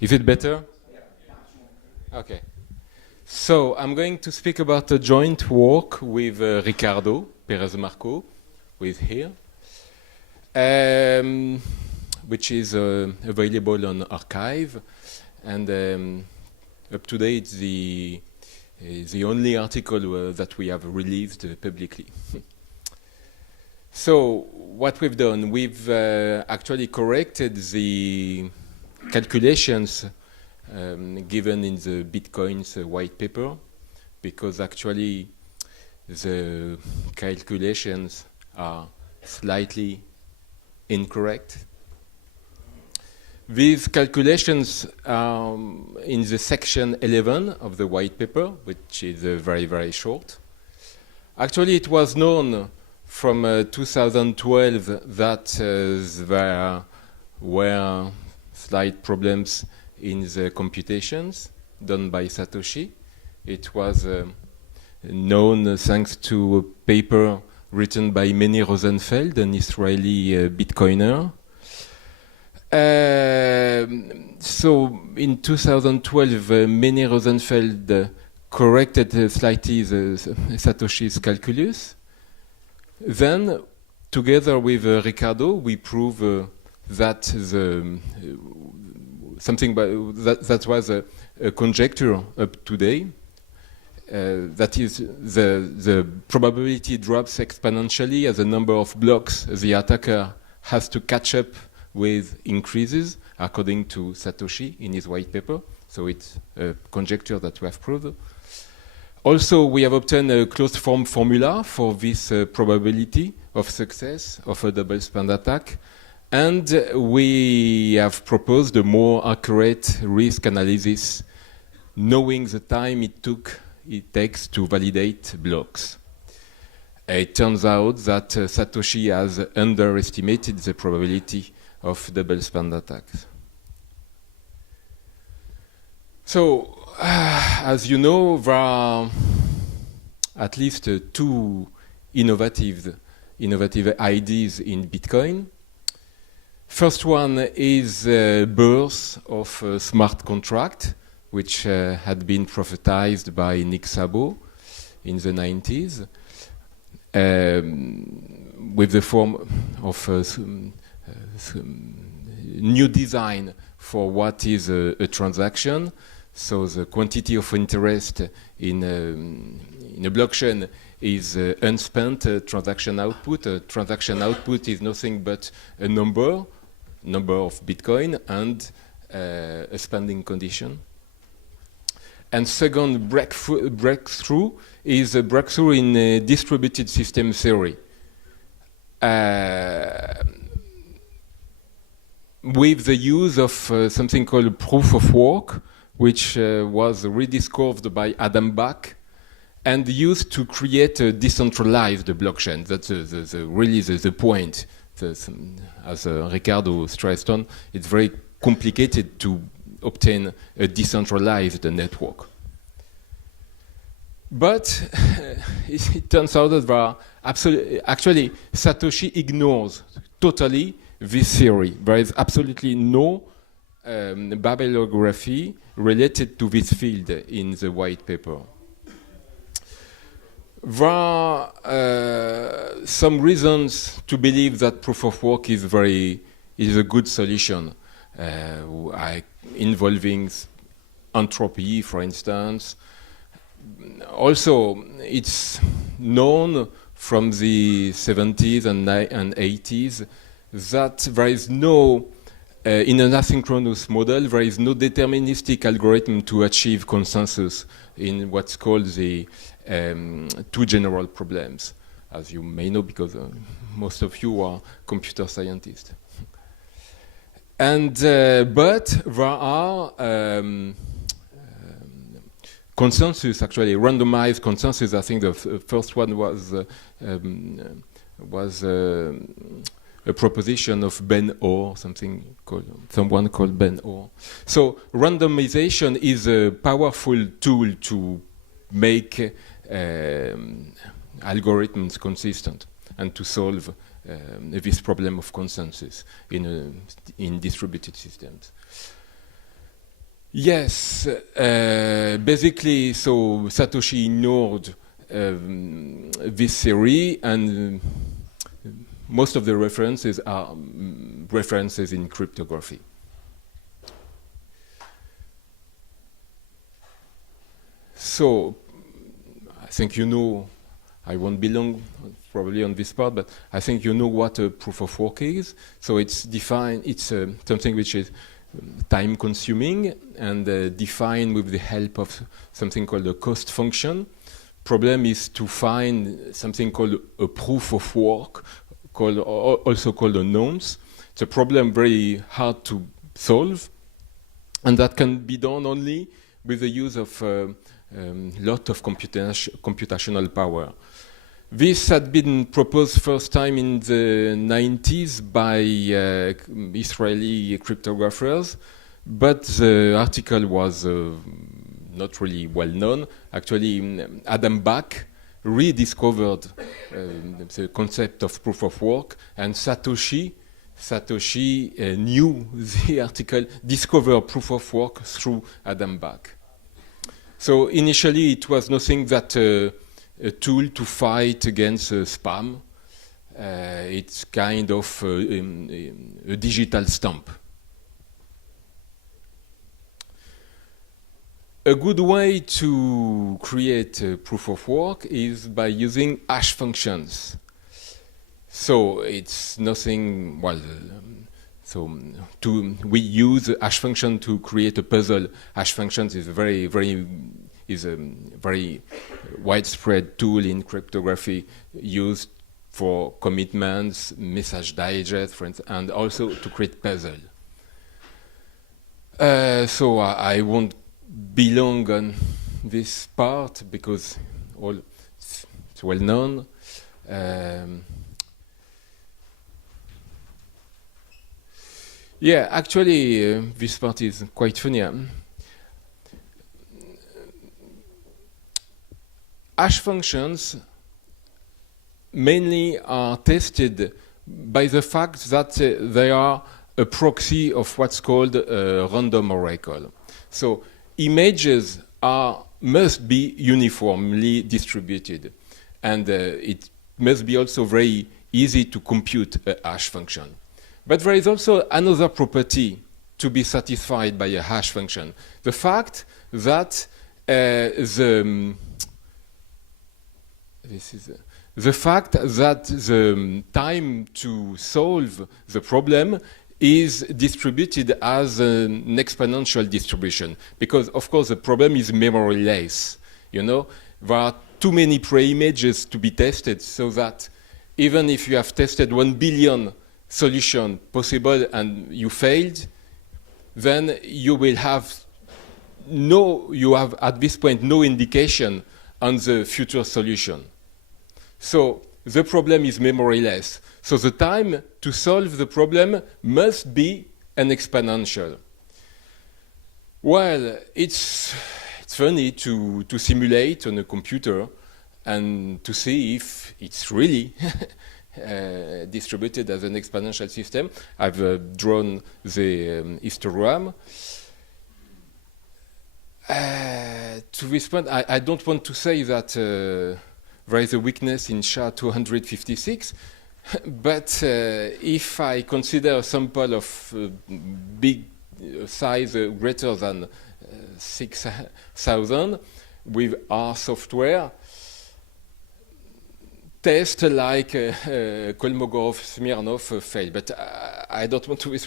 Is it better? Okay. So I'm going to speak about a joint work with Ricardo Perez Marco, who is here, which is available on archive, and up to date the only article that we have released publicly. So what we've done, we've actually corrected the calculations given in the Bitcoin's white paper, because actually the calculations are slightly incorrect. These calculations are in the section 11 of the white paper, which is very, very short. Actually, it was known from 2012 that there were slight problems in the computations done by Satoshi. It was known thanks to a paper written by Meni Rosenfeld, an Israeli Bitcoiner. So in 2012, Meni Rosenfeld corrected slightly Satoshi's calculus. Then, together with Ricardo, we prove that that was a conjecture up today. That is, the probability drops exponentially as the number of blocks the attacker has to catch up with increases, according to Satoshi in his white paper. So it's a conjecture that we have proved. Also, we have obtained a closed form formula for this probability of success of a double spend attack. And we have proposed a more accurate risk analysis, knowing the time it takes to validate blocks. It turns out that Satoshi has underestimated the probability of double spend attacks. So, as you know, there are at least two innovative ideas in Bitcoin. First one is birth of a smart contract, which had been prophetized by Nick Szabo in the 90s, with the form of new design for what is a transaction. So the quantity of interest in a blockchain is unspent transaction output. Transaction output is nothing but a number of Bitcoin and a spending condition. And second breakthrough is a breakthrough in distributed system theory. With the use of something called proof of work, which was rediscovered by Adam Back and used to create a decentralized blockchain. That's really the point. As Ricardo stressed on, it's very complicated to obtain a decentralized network. But it turns out that there are actually Satoshi ignores totally this theory. There is absolutely no bibliography related to this field in the white paper. There are some reasons to believe that proof of work is a good solution, involving entropy, for instance. Also, it's known from the 70s and 80s that there is no in an asynchronous model, there is no deterministic algorithm to achieve consensus in what's called the two general problems, as you may know, because most of you are computer scientists. And but there are consensus, actually randomized consensus. I think the first one was a proposition of Ben Orr, someone called Ben Orr. So randomization is a powerful tool to make algorithms consistent and to solve this problem of consensus in distributed systems. Yes, basically, so Satoshi ignored this theory, and most of the references are references in cryptography. So, I think you know, I won't be long probably on this part, but I think you know what a proof of work is. So it's defined, it's something which is time consuming and defined with the help of something called a cost function. Problem is to find something called a proof of work, also called a nonce. It's a problem very hard to solve, and that can be done only with the use of lot of computational power. This had been proposed first time in the 90s by Israeli cryptographers, but the article was not really well known. Actually, Adam Back rediscovered the concept of proof of work, and Satoshi knew the article, discovered proof of work through Adam Back. So initially it was nothing that a tool to fight against spam. It's kind of a digital stamp. A good way to create a proof of work is by using hash functions. So it's nothing, well, we use a hash function to create a puzzle. Hash functions is a very widespread tool in cryptography used for commitments, message digest, for instance, and also to create puzzle. So I won't be long on this part because it's well known. Yeah, actually, this part is quite funny. Hash functions mainly are tested by the fact that they are a proxy of what's called a random oracle. So images must be uniformly distributed, and it must be also very easy to compute a hash function. But there is also another property to be satisfied by a hash function. The fact that the time to solve the problem is distributed as an exponential distribution, because of course the problem is memoryless. You know, there are too many pre-images to be tested, so that even if you have tested 1 billion solution possible and you failed, then you have at this point no indication on the future solution. So the problem is memoryless. So the time to solve the problem must be an exponential. Well, it's funny to simulate on a computer and to see if it's really distributed as an exponential system. I've drawn the histogram. To this point, I don't want to say that there is a weakness in SHA-256, but if I consider a sample of big size greater than 6,000 with our software, tests like Kolmogorov-Smirnov fail. But I don't want to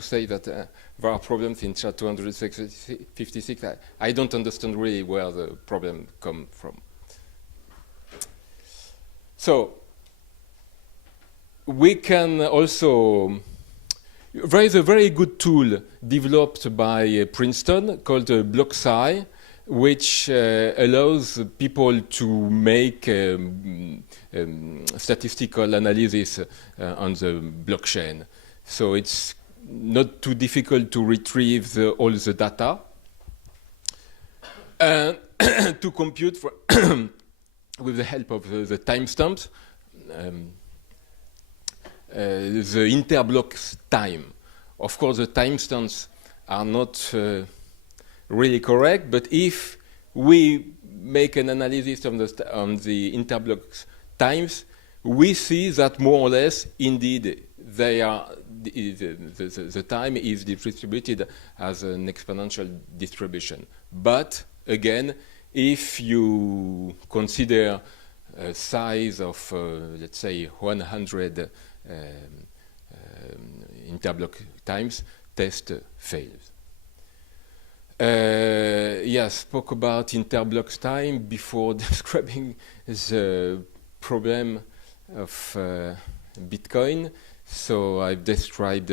say that there are problems in SHA-256. I don't understand really where the problem comes from. So we can also, there is a very good tool developed by Princeton called BlockSci, which allows people to make statistical analysis on the blockchain. So it's not too difficult to retrieve all the data and to compute with the help of the timestamps the interblock time. Of course, the timestamps are not really correct, but if we make an analysis on the interblocks times, we see that more or less, indeed, they are the time is distributed as an exponential distribution. But again, if you consider a size of, let's say, 100 interblock times, test fails. Yeah, spoke about interblocks time before describing the problem of Bitcoin. So I've described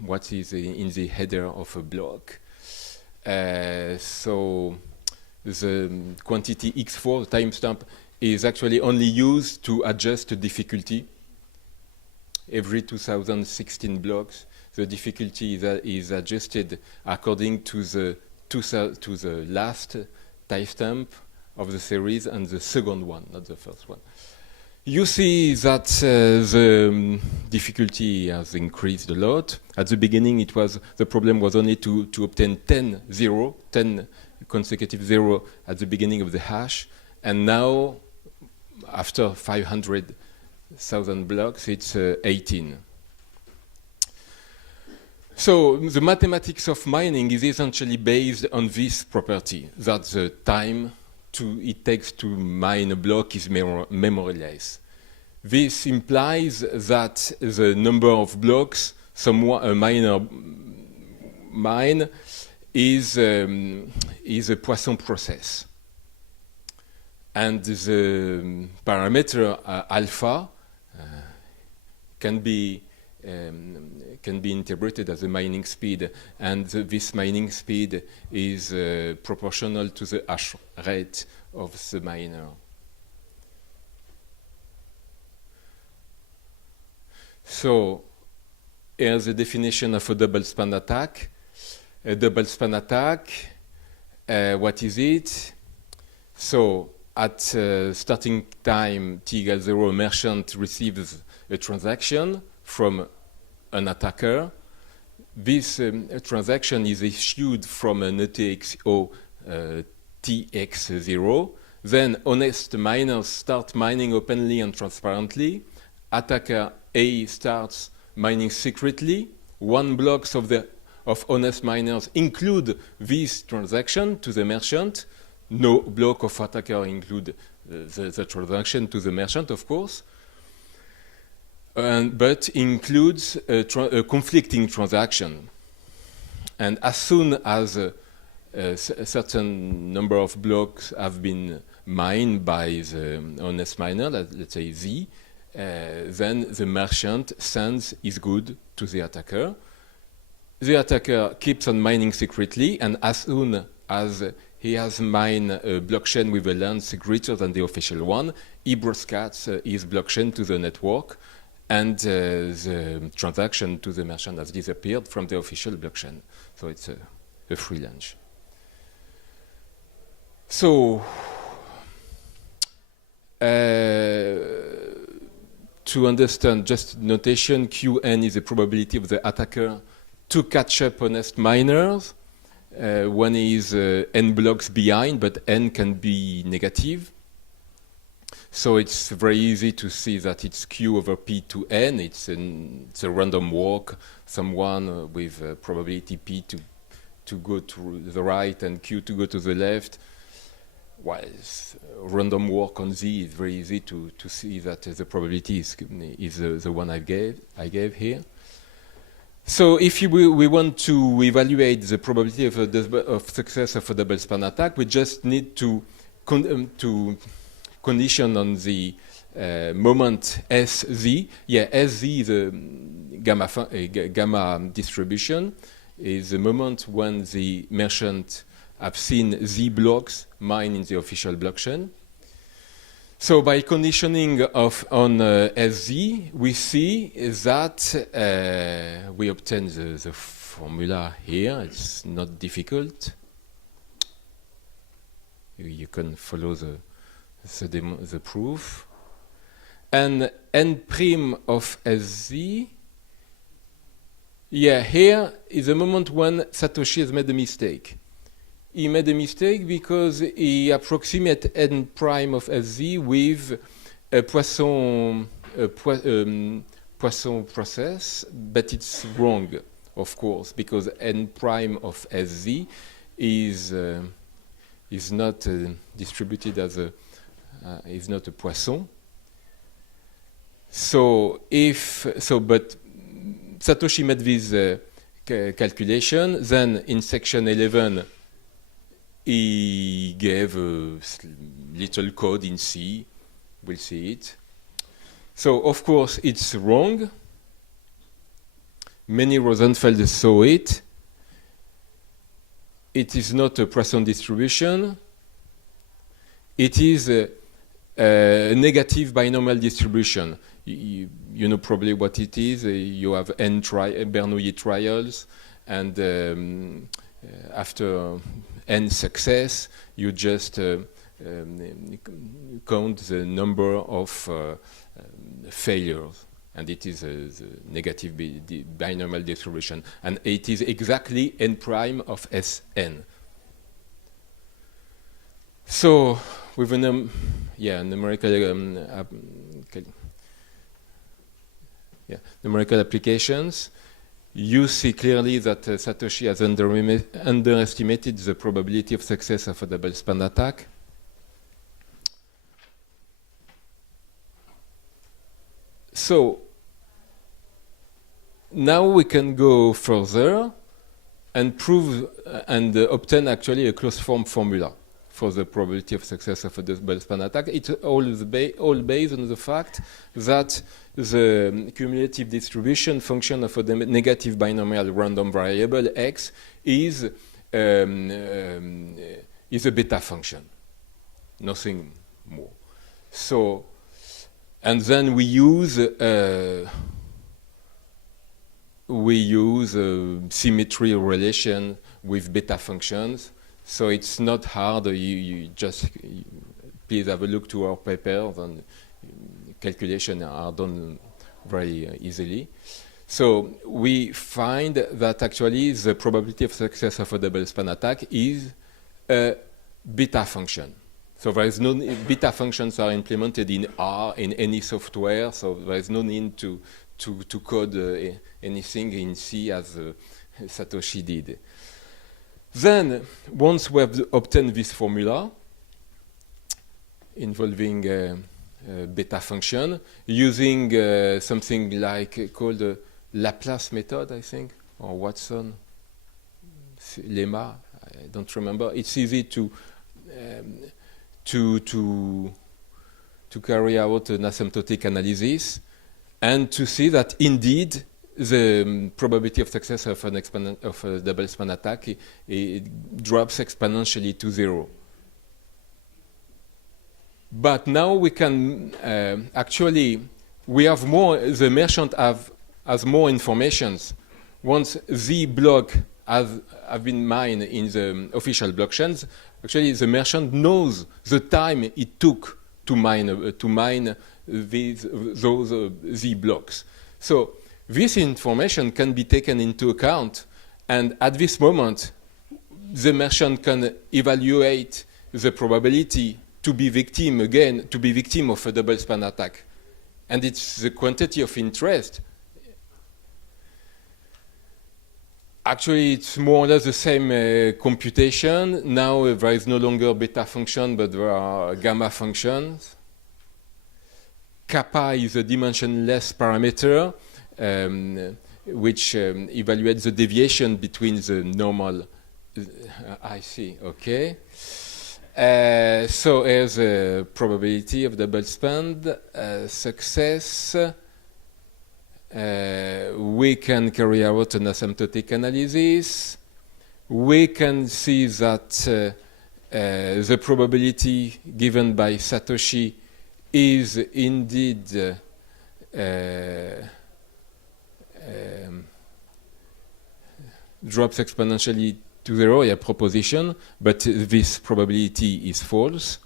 what is in the header of a block. So the quantity x4, the timestamp, is actually only used to adjust the difficulty. Every 2016 blocks, the difficulty is adjusted according to the last timestamp of the series and the second one, not the first one. You see that the difficulty has increased a lot. At the beginning, the problem was only to obtain 10 consecutive zero at the beginning of the hash, and now, after 500,000 blocks, it's 18. So the mathematics of mining is essentially based on this property, that the time it takes to mine a block is memoryless. This implies that the number of blocks a miner mine is a Poisson process. And the parameter alpha can be interpreted as a mining speed, and this mining speed is proportional to the hash rate of the miner. So here's the definition of a double span attack. A double span attack, what is it? So at starting time t equals 0, a merchant receives a transaction from an attacker. This transaction is issued from an ETXO TX0. Then honest miners start mining openly and transparently. Attacker A starts mining secretly. 1 blocks of honest miners include this transaction to the merchant. No block of attacker include the transaction to the merchant, of course. But includes a conflicting transaction. And as soon as a certain number of blocks have been mined by the honest miner, let's say Z, then the merchant sends his good to the attacker. The attacker keeps on mining secretly, and as soon as he has mined a blockchain with a length greater than the official one, he broadcasts his blockchain to the network, and the transaction to the merchant has disappeared from the official blockchain. So it's a free lunch. So, to understand just notation, Qn is the probability of the attacker to catch up honest miners. One is n blocks behind, but n can be negative. So it's very easy to see that it's Q over P to N. It's a random walk. Someone with probability P to go to the right and Q to go to the left. Well, random walk on Z is very easy to see that the probability is the one I gave here. So if we want to evaluate the probability of success of a double span attack, we just need to condition on the moment SZ. Yeah, SZ is a gamma distribution, is the moment when the merchant have seen Z blocks mined in the official blockchain. So by conditioning on SZ, we see that we obtain the formula here. It's not difficult. You can follow the proof. And n' of SZ Yeah, here is the moment when Satoshi has made a mistake. He made a mistake because he approximated n prime of Sz with a Poisson process, but it's wrong, of course, because n prime of Sz is not distributed as a is not a Poisson. But Satoshi made this calculation. Then in section 11, he gave a little code in C. We'll see it. So, of course, it's wrong. Many Rosenfeld saw it. It is not a Poisson distribution. It is a negative binomial distribution. You know probably what it is. You have n Bernoulli trials, and after n success, you just count the number of failures, and it is a negative binomial distribution, and it is exactly n prime of Sn. So with a numerical applications, you see clearly that Satoshi has underestimated the probability of success of a double span attack. So now we can go further and prove and obtain actually a closed form formula for the probability of success of a double span attack. It's all based on the fact that the cumulative distribution function of a negative binomial random variable x is a beta function, nothing more. So, and then we use symmetry relation with beta functions. So it's not hard. Please have a look to our papers, and calculations are done very easily. So we find that actually the probability of success of a double span attack is a beta function. So there is no beta functions are implemented in R in any software. So there is no need to code anything in C as Satoshi did. Then, once we have obtained this formula involving a beta function, using something like called the Laplace method, I think, or Watson lemma, I don't remember. It's easy to carry out an asymptotic analysis and to see that indeed the probability of success of a double span attack it drops exponentially to 0. But now we can we have more. The merchant has more informations. Once the block have been mined in the official blockchains, actually the merchant knows the time it took to mine those Z blocks. So this information can be taken into account, and at this moment, the merchant can evaluate the probability to be victim of a double span attack. And it's the quantity of interest. Actually, it's more or less the same computation. Now there is no longer beta function, but there are gamma functions. Kappa is a dimensionless parameter which evaluates the deviation between the normal. I see, okay. So here's a probability of double span success. We can carry out an asymptotic analysis. We can see that the probability given by Satoshi is indeed drops exponentially to 0, a proposition, but this probability is false.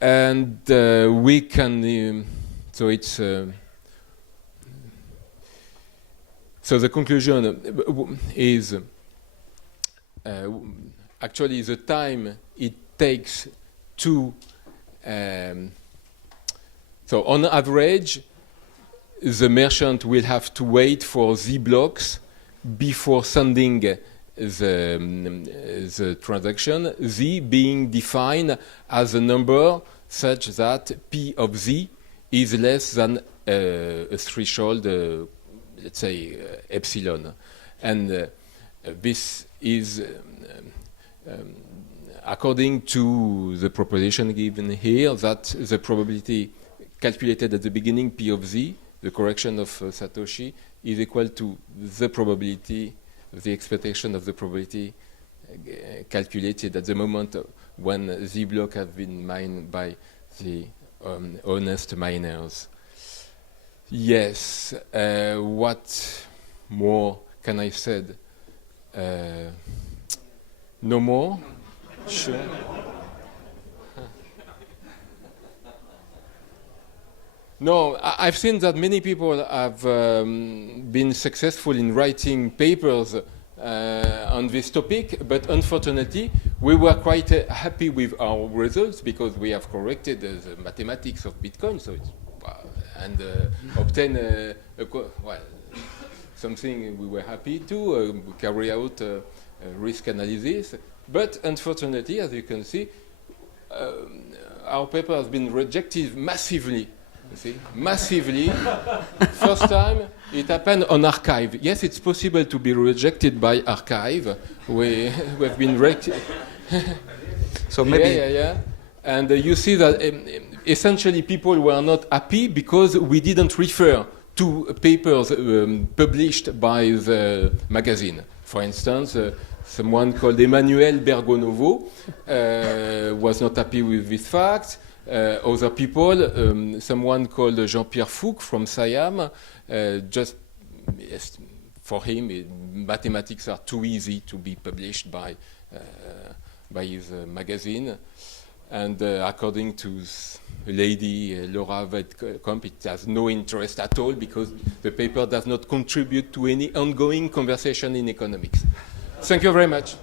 And we can, so it's, So the conclusion is actually the time it takes to, so on average, the merchant will have to wait for Z blocks before sending the transaction, Z being defined as a number such that P of Z is less than a threshold, let's say epsilon. And this is according to the proposition given here, that the probability calculated at the beginning, P of Z, the correction of Satoshi, is equal to the probability, the expectation of the probability calculated at the moment when Z block have been mined by the honest miners. Yes, what more can I say? No more? Sure. No, I've seen that many people have been successful in writing papers on this topic, but unfortunately, we were quite happy with our results because we have corrected the mathematics of Bitcoin, so it's, and obtained well, something we were happy to carry out risk analysis. But unfortunately, as you can see, our paper has been rejected massively. You see, massively. First time it happened on archive. Yes, it's possible to be rejected by archive. We have been rejected. So maybe. Yeah. And you see that essentially people were not happy because we didn't refer to papers published by the magazine. For instance, someone called Emmanuel Bergonovo was not happy with this fact. Other people, someone called Jean-Pierre Fouque from Siam, just for him, mathematics are too easy to be published by his magazine. And according to lady Laura Weidkamp, it has no interest at all because the paper does not contribute to any ongoing conversation in economics. Thank you very much.